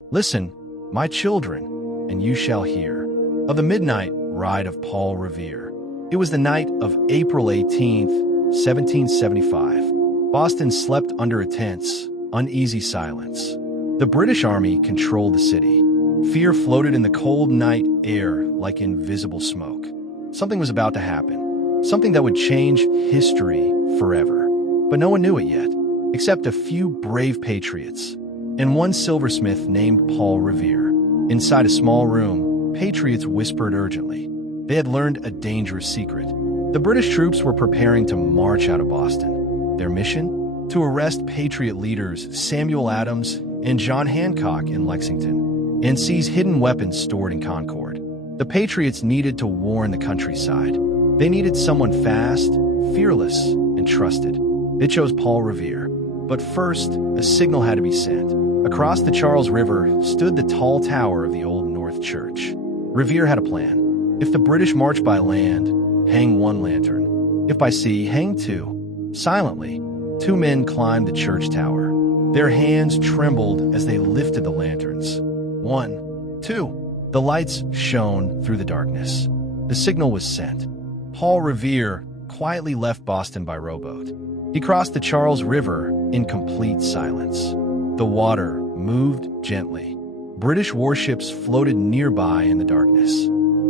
Listen, my children, and you shall hear of the midnight ride of Paul Revere. It was the night of April 18th, 1775. Boston slept under a tense, uneasy silence. The British Army controlled the city. Fear floated in the cold night air like invisible smoke. Something was about to happen, something that would change history forever. But no one knew it yet, except a few brave patriots and one silversmith named Paul Revere. Inside a small room, patriots whispered urgently. They had learned a dangerous secret. The British troops were preparing to march out of Boston. Their mission? To arrest patriot leaders Samuel Adams and John Hancock in Lexington and seize hidden weapons stored in Concord. The patriots needed to warn the countryside. They needed someone fast, fearless, and trusted. They chose Paul Revere. But first, a signal had to be sent. Across the Charles River stood the tall tower of the Old North Church. Revere had a plan. If the British marched by land, hang one lantern. If by sea, hang two. Silently, two men climbed the church tower. Their hands trembled as they lifted the lanterns. 1, 2. The lights shone through the darkness. The signal was sent. Paul Revere quietly left Boston by rowboat. He crossed the Charles River in complete silence. The water moved gently. British warships floated nearby in the darkness.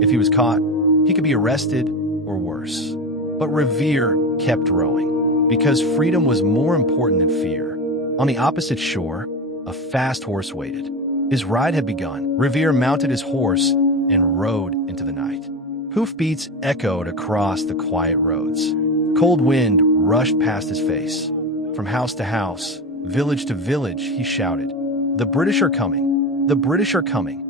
If he was caught, he could be arrested or worse. But Revere kept rowing, because freedom was more important than fear. On the opposite shore, a fast horse waited. His ride had begun. Revere mounted his horse and rode into the night. Hoofbeats echoed across the quiet roads. Cold wind rushed past his face. From house to house, village to village, he shouted, "The British are coming! The British are coming!"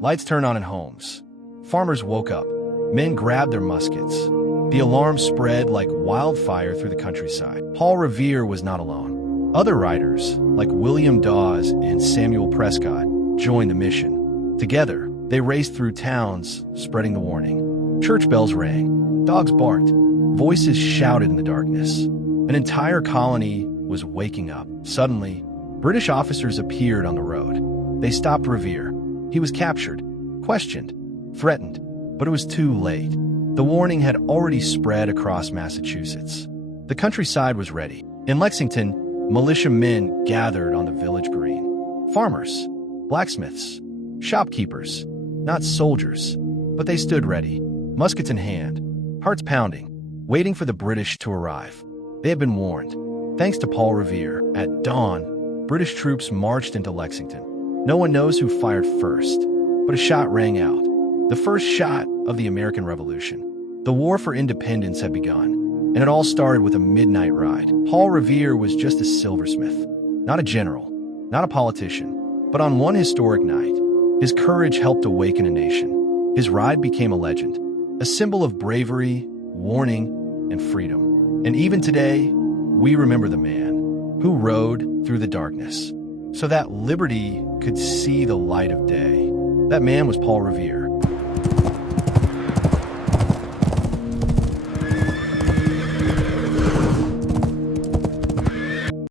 Lights turned on in homes. Farmers woke up. Men grabbed their muskets. The alarm spread like wildfire through the countryside. Paul Revere was not alone. Other riders, like William Dawes and Samuel Prescott, joined the mission. Together, they raced through towns, spreading the warning. Church bells rang. Dogs barked. Voices shouted in the darkness. An entire colony was waking up. Suddenly, British officers appeared on the road. They stopped Revere. He was captured, questioned, threatened, but it was too late. The warning had already spread across Massachusetts. The countryside was ready. In Lexington, militiamen gathered on the village green. Farmers, blacksmiths, shopkeepers, not soldiers, but they stood ready, muskets in hand, hearts pounding, waiting for the British to arrive. They had been warned. Thanks to Paul Revere, at dawn, British troops marched into Lexington. No one knows who fired first, but a shot rang out. The first shot of the American Revolution. The war for independence had begun, and it all started with a midnight ride. Paul Revere was just a silversmith, not a general, not a politician, but on one historic night, his courage helped awaken a nation. His ride became a legend, a symbol of bravery, warning, and freedom. And even today, we remember the man who rode through the darkness so that liberty could see the light of day. That man was Paul Revere.